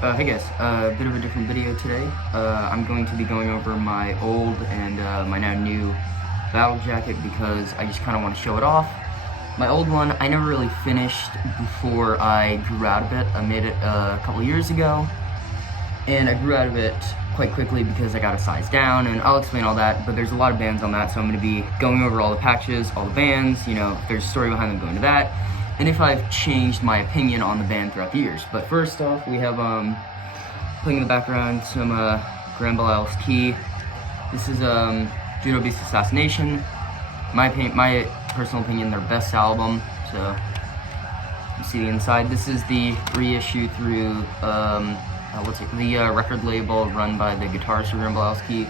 Hey guys, a bit of a different video today. I'm going to be going over my old and my now new battle jacket because I just kind of want to show it off. My old one, I never really finished before I grew out of it. I made it a couple years ago, and I grew out of it quite quickly because I got a size down, and I'll explain all that, but there's a lot of bands on that, so I'm going to be going over all the patches, all the bands, you know, if there's a story behind them, going to that. And if I've changed my opinion on the band throughout the years. But first off, we have, playing in the background, some, Graham Key. This is, Judo Beast Assassination. My personal opinion, their best album, so, you see the inside. This is the reissue through, the record label run by the guitarist for Graham Key.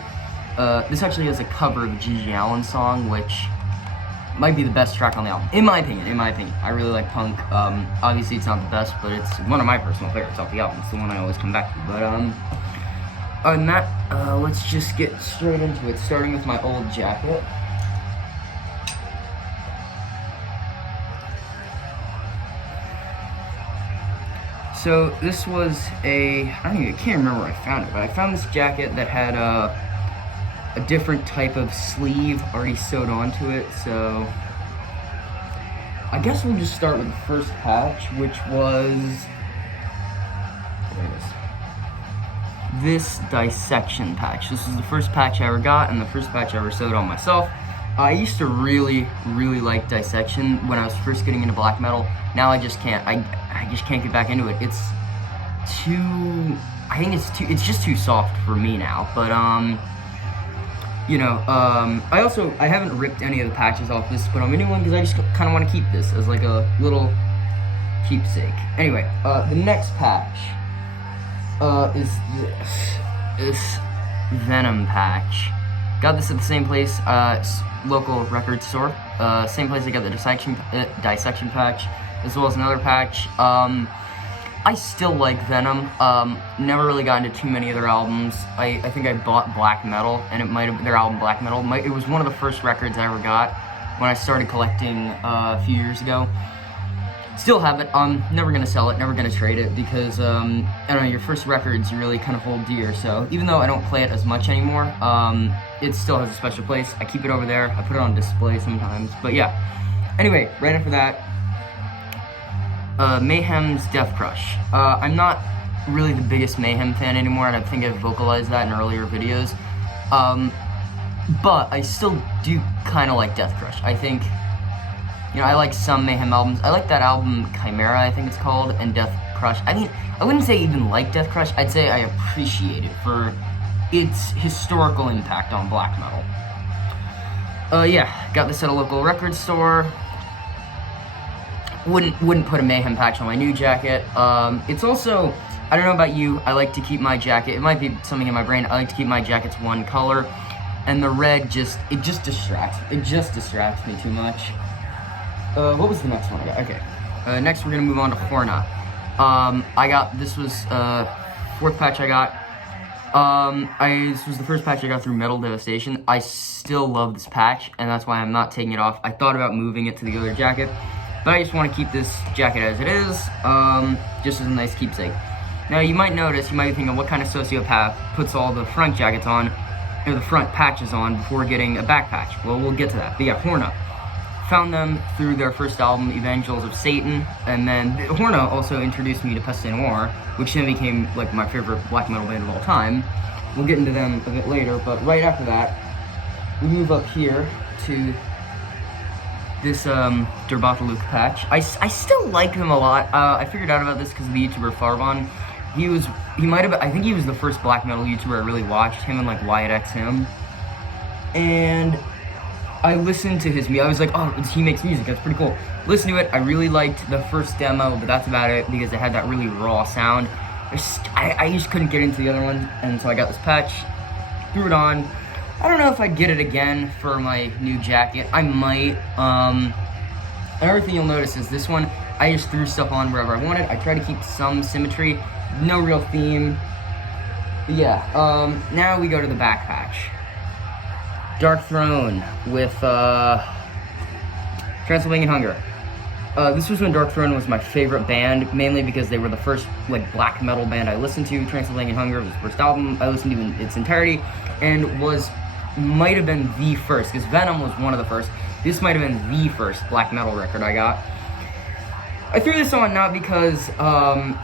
This actually has a cover of a Gigi Allen song, which might be the best track on the album, in my opinion. I really like punk. Obviously it's not the best, but it's one of my personal favorites off the album. It's the one I always come back to. But other than that, let's just get straight into it, starting with my old jacket. So this was I can't remember where I found it, but I found this jacket that had a different type of sleeve already sewed onto it, so I guess we'll just start with the first patch, which was this dissection patch. This was the first patch I ever got and the first patch I ever sewed on myself. I used to really like dissection when I was first getting into black metal. Now I just can't. I just can't get back into it. It's just too soft for me now. But you know, I haven't ripped any of the patches off this to put on a new one because I just kind of want to keep this as like a little keepsake. Anyway, the next patch is this Venom patch. Got this at the same place, local record store. Same place I got the dissection patch, as well as another patch. I still like Venom. Never really got into too many of their albums. I think I bought Black Metal, and it might have been their album Black Metal. It was one of the first records I ever got when I started collecting a few years ago. Still have it. I'm never gonna sell it, never gonna trade it, because I don't know, your first records you really kind of hold dear. So even though I don't play it as much anymore, it still has a special place. I keep it over there. I put it on display sometimes. But yeah. Anyway, right after that, Mayhem's Death Crush. I'm not really the biggest Mayhem fan anymore, and I think I've vocalized that in earlier videos. But I still do kind of like Death Crush. I think, you know, I like some Mayhem albums. I like that album Chimera, I think it's called, and Death Crush. I mean, I wouldn't say even like Death Crush. I'd say I appreciate it for its historical impact on black metal. Yeah, got this at a local record store. Wouldn't put a Mayhem patch on my new jacket. It's also, I don't know about you, I like to keep my jacket, it might be something in my brain, I like to keep my jackets one color, and the red it just distracts me too much. What was the next one I got? Okay. Next we're gonna move on to Horna. This was, fourth patch I got. This was the first patch I got through Metal Devastation. I still love this patch, and that's why I'm not taking it off. I thought about moving it to the other jacket, but I just want to keep this jacket as it is, just as a nice keepsake. Now you might notice, you might be thinking, what kind of sociopath puts all the front jackets on, or the front patches on, before getting a back patch? Well, we'll get to that. But yeah, Horna. Found them through their first album, Evangels of Satan, and then Horna also introduced me to Peste Noire, which then became like my favorite black metal band of all time. We'll get into them a bit later, but right after that, we move up here to this Derbataluk patch. I still like them a lot. I figured out about this because of the YouTuber Farvan. I think he was the first black metal YouTuber I really watched, him and like Wyatt X Him. And I listened to his music. I was like, oh, he makes music, that's pretty cool. Listen to it. I really liked the first demo, but that's about it because it had that really raw sound. I just couldn't get into the other one, and so I got this patch, threw it on. I don't know if I'd get it again for my new jacket. I might. Another thing you'll notice is this one, I just threw stuff on wherever I wanted. I try to keep some symmetry, no real theme. But yeah, now we go to the back patch. Dark Throne with Transylvanian Hunger. This was when Dark Throne was my favorite band, mainly because they were the first like black metal band I listened to. Transylvanian Hunger was the first album I listened to in its entirety, and might have been the first, because Venom was one of the first. This might have been the first black metal record I got. I threw this on not because,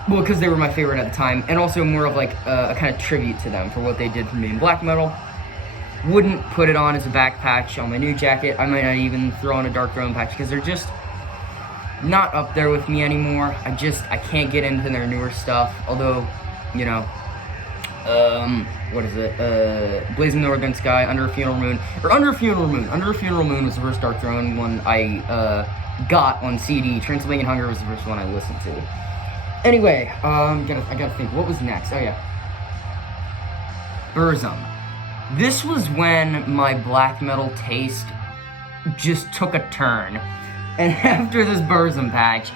because they were my favorite at the time, and also more of like a kind of tribute to them for what they did for me in black metal. Wouldn't put it on as a back patch on my new jacket. I might not even throw on a Dark Throne patch because they're just not up there with me anymore. I can't get into their newer stuff. Although, you know, what is it? Blazing Northern Sky, Under a Funeral Moon was the first Dark Throne one I got on CD. Transylvanian Hunger was the first one I listened to. Anyway, I gotta think, what was next? Oh yeah, Burzum. This was when my black metal taste just took a turn. And after this Burzum patch,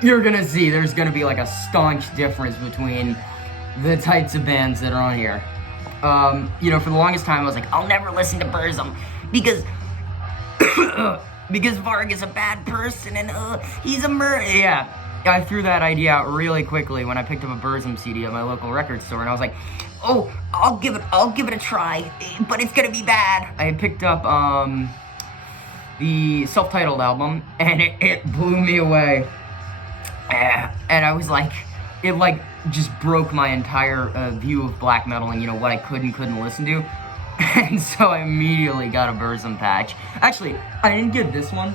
you're gonna see there's gonna be like a staunch difference between the types of bands that are on here. You know, for the longest time I was like, I'll never listen to Burzum because because Varg is a bad person and he's a yeah. I threw that idea out really quickly when I picked up a Burzum CD at my local record store, and I was like, oh, I'll give it a try, but it's gonna be bad. I had picked up the self-titled album, and it blew me away. And I was like, it like just broke my entire view of black metal and, you know, what I could and couldn't listen to. And so I immediately got a Burzum patch. Actually, I didn't get this one.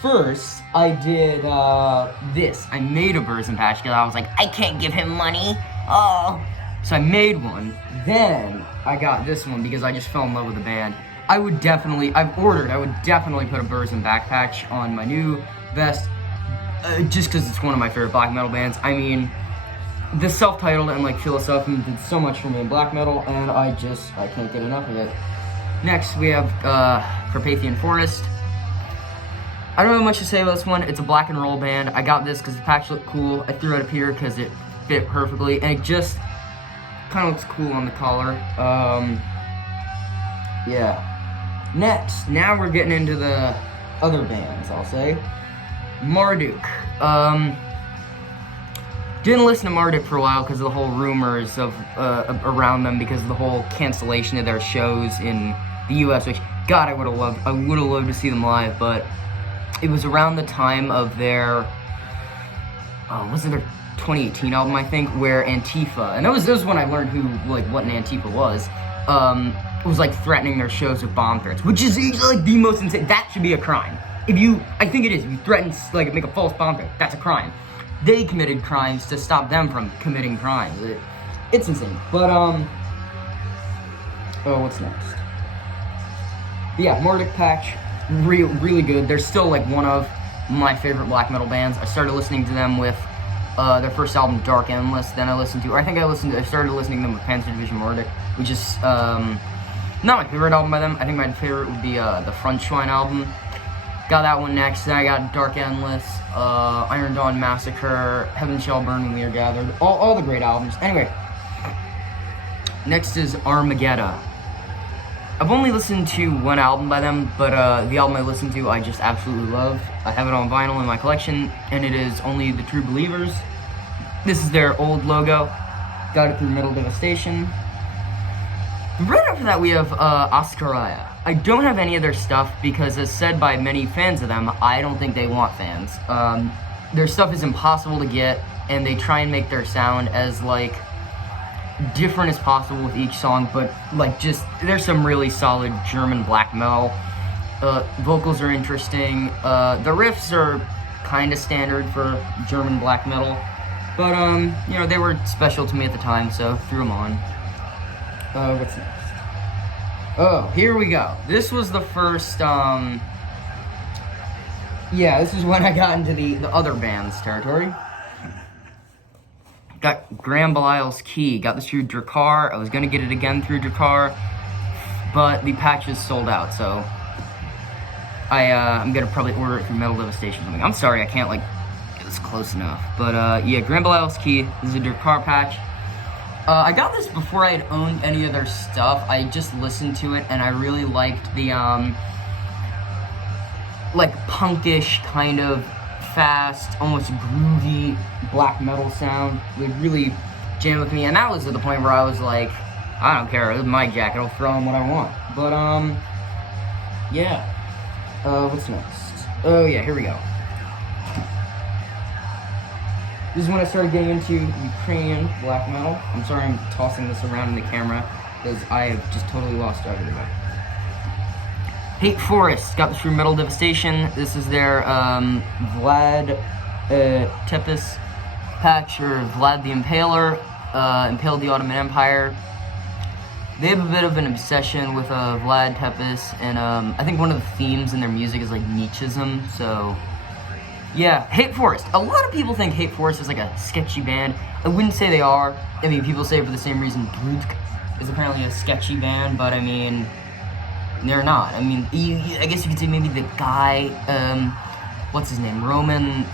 First, I did this. I made a Burzum patch because I was like, I can't give him money. Oh. So I made one. Then I got this one because I just fell in love with the band. I would definitely put a Burzum back patch on my new vest, just because it's one of my favorite black metal bands. I mean, the self-titled and like Philosophium did so much for me in black metal, and I can't get enough of it. Next, we have Carpathian Forest. I don't have much to say about this one. It's a black and roll band. I got this because the patch looked cool. I threw it up here because it fit perfectly, and it just kind of looks cool on the collar. Yeah. Next, now we're getting into the other bands, I'll say. Marduk. Didn't listen to Marduk for a while because of the whole rumors of around them, because of the whole cancellation of their shows in the US, which, God, I would have loved to see them live, but it was around the time of their, wasn't their 2018 album, I think, where Antifa, and that was when I learned what an Antifa was, was like threatening their shows with bomb threats, which is like the most insane. That should be a crime. I think it is. If you threaten, like, make a false bomb threat, that's a crime. They committed crimes to stop them from committing crimes. It's insane. But what's next? Yeah, Marduk patch, really good. They're still like one of my favorite black metal bands. I started listening to them with their first album, Dark Endless. Then I started listening to them with Panzer Division Marduk, which is not my favorite album by them. I think my favorite would be the Frontschwein album. Got that one next. Then I got Dark Endless, Iron Dawn Massacre, Heaven Shall Burn When We Are Gathered. All the great albums. Anyway, next is Armageddon. I've only listened to one album by them, but the album I listened to I just absolutely love. I have it on vinyl in my collection, and it is Only the True Believers. This is their old logo. Got it through Metal Devastation. Right after that, we have Ascaraya. I don't have any of their stuff because, as said by many fans of them, I don't think they want fans. Their stuff is impossible to get, and they try and make their sound as, like, different as possible with each song, but, like, just, there's some really solid German black metal. Vocals are interesting. The riffs are kind of standard for German black metal, but, you know, they were special to me at the time, so threw them on. What's next? Oh, here we go. This was the first, this is when I got into the other band's territory. Got Graham Belial's Key. Got this through Drakkar. I was gonna get it again through Drakkar, but the patch is sold out, so I'm gonna probably order it through Metal Devastation or something. I'm sorry, I can't, like, get this close enough. But, yeah, Graham Belial's Key. This is a Drakkar patch. I got this before I had owned any of their stuff. I just listened to it, and I really liked the, like, punkish kind of fast, almost groovy black metal sound would really jam with me, and that was at the point where I was like, I don't care, this is my jacket, I'll throw on what I want. But, yeah. What's next? Oh, yeah, here we go. This is when I started getting into Ukrainian black metal. I'm sorry I'm tossing this around in the camera, because I have just totally lost track of it. Hate Forest, got this through Metal Devastation. This is their, Vlad, Tepes patch, or Vlad the Impaler, impaled the Ottoman Empire. They have a bit of an obsession with Vlad Tepes, and I think one of the themes in their music is like Nietzscheism, so yeah. Hate Forest. A lot of people think Hate Forest is like a sketchy band. I wouldn't say they are. I mean, people say it for the same reason Brudk is apparently a sketchy band, but I mean, they're not. I mean, I guess you could say maybe the guy, what's his name, Roman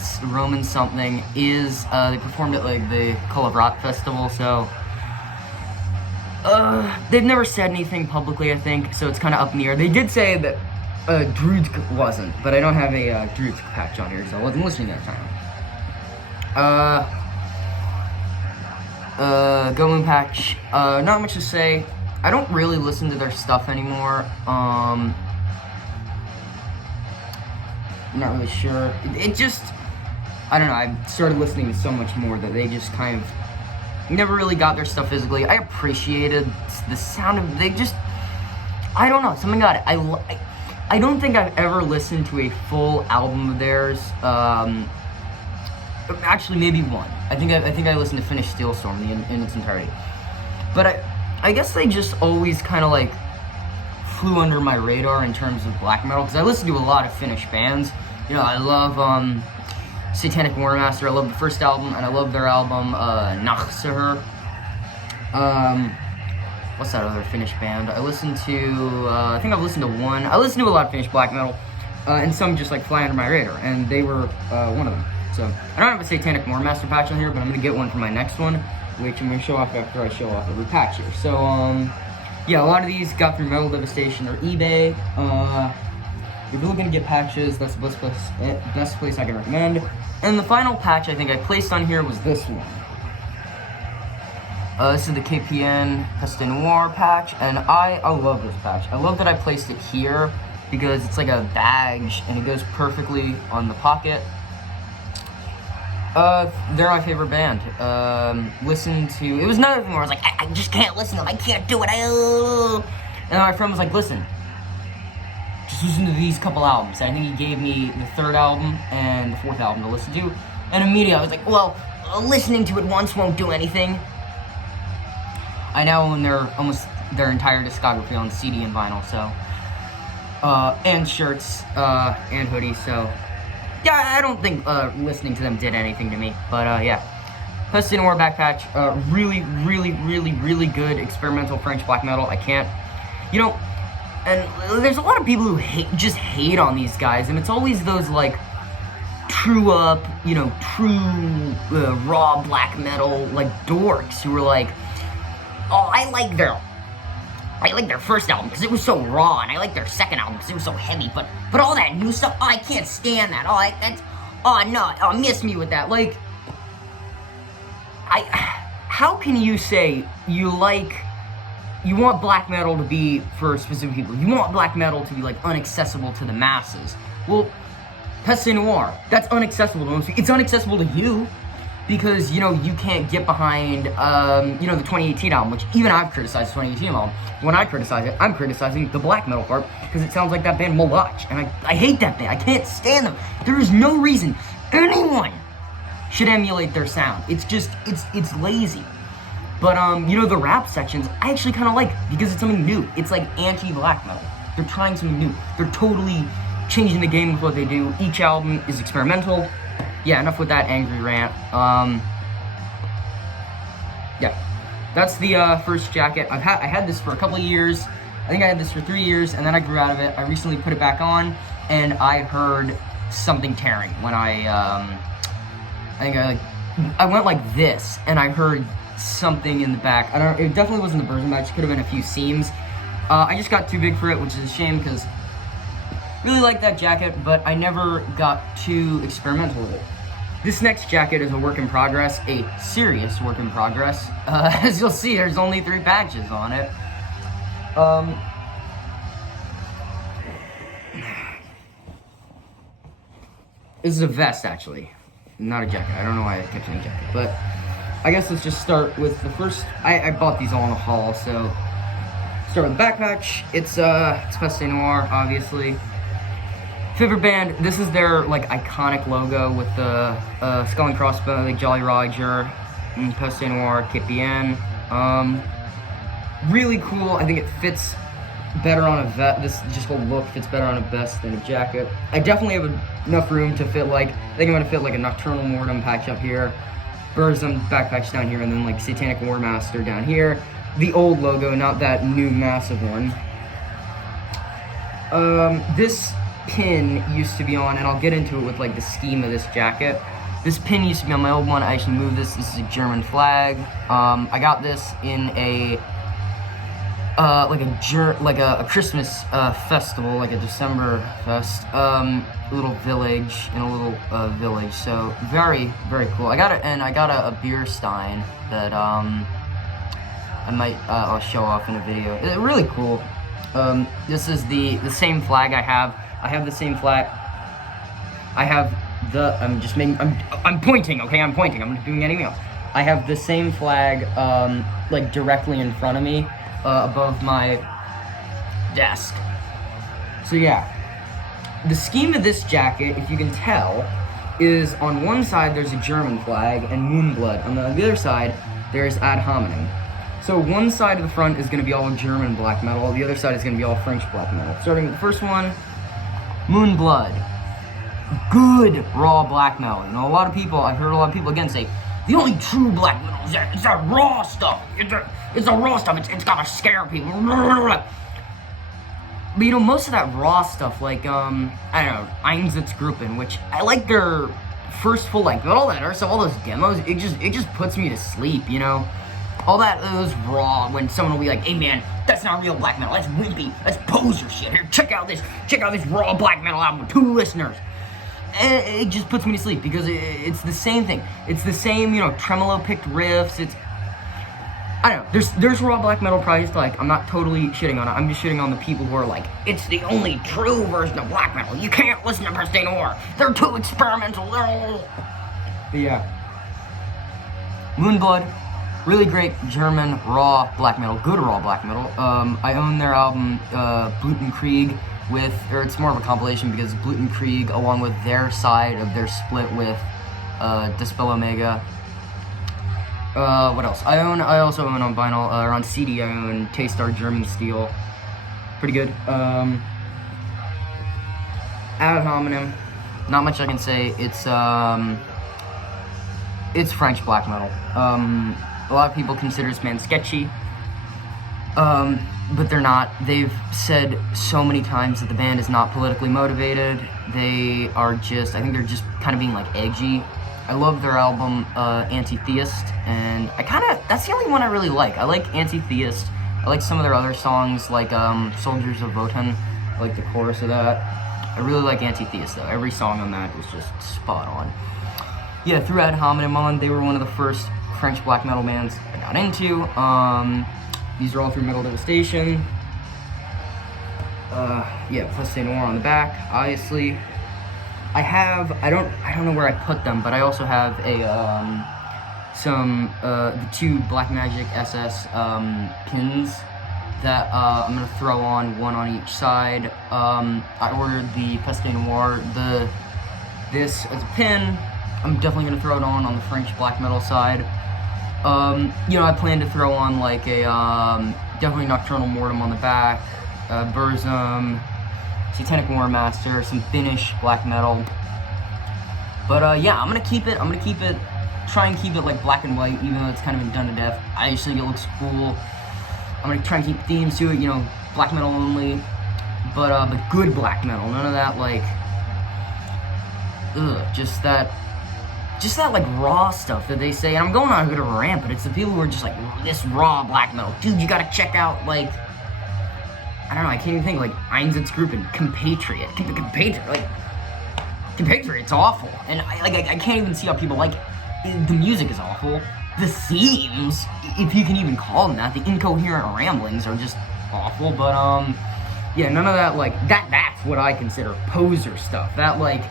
something, is, they performed at like the Call of Rock festival, so they've never said anything publicly, I think, so it's kind of up in the air. They did say that Drudk wasn't, but I don't have a Drudk patch on here because I wasn't listening at the time. Go Moon patch, not much to say. I don't really listen to their stuff anymore. I'm not really sure. It just, I don't know, I've started listening to so much more that they just kind of never really got their stuff physically. I appreciated the sound of, they just, I don't know, something got it. I don't think I've ever listened to a full album of theirs. Actually, maybe one. I think I listened to Finnish Steel Storm in its entirety. But I guess they just always kind of like flew under my radar in terms of black metal, because I listen to a lot of Finnish bands. You know, I love Satanic Warmaster. I love the first album, and I love their album Nachtseher. What's that other Finnish band? I listened to, I think I've listened to one. I listened to a lot of Finnish black metal, and some just like fly under my radar, and they were one of them. So, I don't have a Satanic Warmaster patch on here, but I'm going to get one for my next one, which I'm going to show off after I show off every patch here. So, yeah, a lot of these got through Metal Devastation or eBay. If you're looking to get patches, that's the best place I can recommend. And the final patch I think I placed on here was this one. This is the KPN Peste Noir patch, and I love this patch. I love that I placed it here because it's like a badge and it goes perfectly on the pocket. They're my favorite band. It was another thing where I was like, I just can't listen to them, I can't do it, and my friend was like, listen, just listen to these couple albums. And I think he gave me the third album and the fourth album to listen to, and immediately I was like, well, listening to it once won't do anything. I now own their entire discography on CD and vinyl, so, and shirts, and hoodies, so, yeah, I don't think, listening to them did anything to me, but, yeah. Peste Noir back patch, really, really, really, really good experimental French black metal. I can't, you know, and there's a lot of people who just hate on these guys, and it's always those, like, true, raw black metal, like, dorks who are like, oh, I like their first album because it was so raw, and I like their second album because it was so heavy, but all that new stuff, oh, I can't stand that, miss me with that, like, how can you say you want black metal to be for specific people, you want black metal to be, like, inaccessible to the masses? Well, Peste Noir, that's inaccessible to most people. It's inaccessible to you, because, you know, you can't get behind, the 2018 album, which even I've criticized the 2018 album. When I criticize it, I'm criticizing the black metal part, because it sounds like that band Molotch, and I hate that band. I can't stand them. There is no reason anyone should emulate their sound. It's just, it's lazy. But, the rap sections, I actually kind of like, because it's something new. It's like anti-black metal. They're trying something new. They're totally changing the game with what they do. Each album is experimental. Yeah, enough with that angry rant. Yeah, that's the first jacket. I had this for a couple of years. I think I had this for 3 years, and then I grew out of it. I recently put it back on, and I heard something tearing when I went like this, and I heard something in the back. It definitely wasn't the Bergen match. It could have been a few seams. I just got too big for it, which is a shame, because Really like that jacket, but I never got too experimental with it. This next jacket is a work in progress, a serious work in progress. As you'll see, there's only 3 patches on it. This is a vest, actually, not a jacket. I don't know why I kept saying jacket, but I guess let's just start with the first. I bought these all in a haul, so start with the back patch. It's Peste Noir, obviously. Favorite band, this is their like iconic logo with the skull and crossbones, like Jolly Roger, and Peste Noir, KPN. Really cool. I think it fits better on a vest. This just whole look fits better on a vest than a jacket. I definitely have enough room to fit like, I think I'm gonna fit like a Nocturnal Mortem patch up here, Burzum back patch down here, and then like Satanic War Master down here. The old logo, not that new massive one. This pin used to be on, and I'll get into it with like the scheme of this jacket. This pin used to be on my old one. I actually moved this. This is a German flag. I got this in a like a Christmas festival, like a December fest, little village, in a little village. So very, very cool. I got it, and I got a beer stein that I might I'll show off in a video. It's really cool. This is the same flag I have. I have the same flag. I have the, I'm pointing, okay? I'm pointing, I'm not doing anything else. I have the same flag, like directly in front of me, above my desk. So yeah, the scheme of this jacket, if you can tell, is on one side there's a German flag and Moonblood. On the other side, there's Ad Hominem. So one side of the front is gonna be all German black metal, the other side is gonna be all French black metal. Starting with the first one, Moonblood. Good raw black metal. You know, a lot of people, I've heard a lot of people again say, the only true black metal is that raw stuff. It's the raw stuff. It's gotta scare people. But you know, most of that raw stuff, like I don't know, Einsatzgruppen, which I like their first full length, but all that other stuff, all those demos, it just puts me to sleep. You know, all that was raw. When someone will be like, "Hey man, that's not real black metal. That's wimpy. That's poser shit. Here, check out this raw black metal album with 2 listeners." And it just puts me to sleep because it's the same thing. It's the same, you know, tremolo picked riffs. It's, I don't know. There's raw black metal projects like, I'm not totally shitting on it. I'm just shitting on the people who are like, it's the only true version of black metal. You can't listen to Peste Noir. They're too experimental. But yeah, Moonblood. Really great German raw black metal, good raw black metal. I own their album, Blutenkrieg, or it's more of a compilation because Blutenkrieg, along with their side of their split with Dispel Omega. What else? I also own on vinyl, or on CD, I own Taystar German Steel. Pretty good. Ad Hominem, not much I can say. It's French black metal. A lot of people consider this band sketchy, but they're not. They've said so many times that the band is not politically motivated. They are just, I think they're just kind of being like edgy. I love their album, Anti-Theist, and that's the only one I really like. I like Anti-Theist. I like some of their other songs, like Soldiers of Wotan. I like the chorus of that. I really like Anti-Theist, though. Every song on that is just spot on. Yeah, through Ad Hominem on, they were one of the first French black metal bands I got into. These are all through Metal Devastation. Yeah, Peste Noir on the back, obviously. I don't know where I put them, but I also have the 2 Black Magic SS pins that I'm gonna throw on, one on each side. I ordered the Peste Noir, this as a pin. I'm definitely gonna throw it on the French black metal side. You know, I plan to throw on like a definitely Nocturnal Mortem on the back, Burzum, Satanic War Master, some Finnish black metal. But yeah, I'm gonna keep it. Try and keep it like black and white, even though it's kind of been done to death. I just think it looks cool. I'm gonna try and keep themes to it. You know, black metal only, but good black metal. None of that like, just that like raw stuff that they say. And I'm going on a bit of a rant, but it's the people who are just like, this raw black metal, dude. You gotta check out like, I don't know, I can't even think, like, Einsatzgruppen, Compatriot, like, Compatriot's awful, and I can't even see how people like it. The music is awful, the themes, if you can even call them that, the incoherent ramblings are just awful, but, yeah, none of that, like, that's what I consider poser stuff, that, like,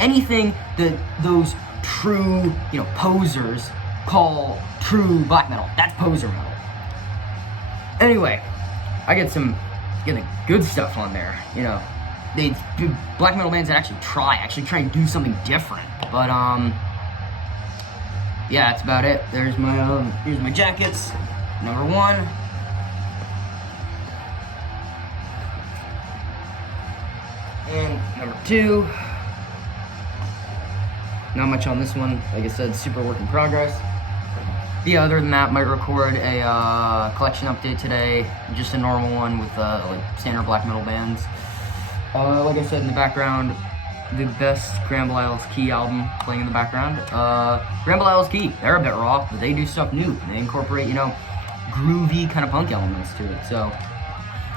anything that those true, you know, posers call true black metal, that's poser metal. Anyway, I get the good stuff on there, you know. They do black metal bands that actually try and do something different. But yeah, that's about it. There's my here's my jackets. Number 1. And number 2. Not much on this one. Like I said, super work in progress. Yeah, other than that, might record a collection update today. Just a normal one with like standard black metal bands. Like I said, in the background, the best Granville Isles Key album playing in the background. Granville Isles Key, they're a bit raw, but they do stuff new. They incorporate, you know, groovy kind of punk elements to it. So,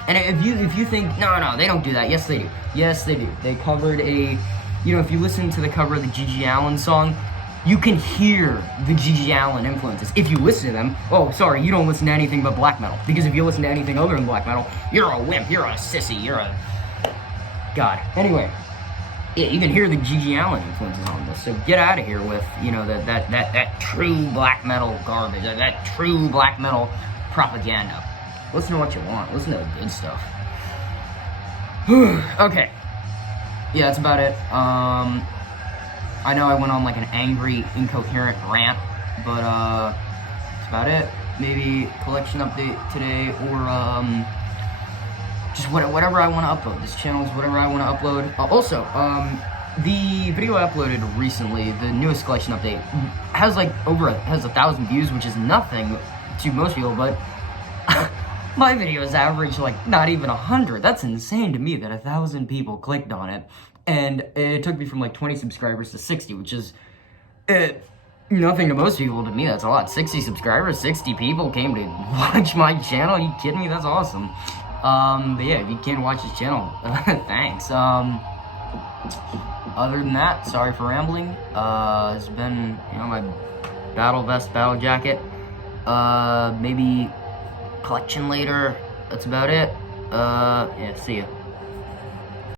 and if you think no, they don't do that. Yes, they do. Yes, they do. They covered a, you know, if you listen to the cover of the Gigi Allen song, you can hear the Gigi Allen influences. If you listen to them, oh, sorry, you don't listen to anything but black metal. Because if you listen to anything other than black metal, you're a wimp, you're a sissy, you're a... God. Anyway, yeah, you can hear the Gigi Allen influences on this. So get out of here with, you know, that true black metal garbage, that true black metal propaganda. Listen to what you want. Listen to the good stuff. Okay. Yeah, that's about it. I know I went on like an angry, incoherent rant, but that's about it. Maybe collection update today, or just whatever I want to upload. This channel is whatever I want to upload. Also, the video I uploaded recently, the newest collection update, has like has 1,000 views, which is nothing to most people, but my videos average like not even 100. That's insane to me that 1,000 people clicked on it. And it took me from like 20 subscribers to 60, which is nothing to most people. To me, that's a lot. 60 subscribers, 60 people came to watch my channel. Are you kidding me? That's awesome. But yeah, if you can't watch this channel, thanks. Other than that, sorry for rambling. It's been, you know, my battle vest, battle jacket. Maybe collection later. That's about it. Yeah, see ya.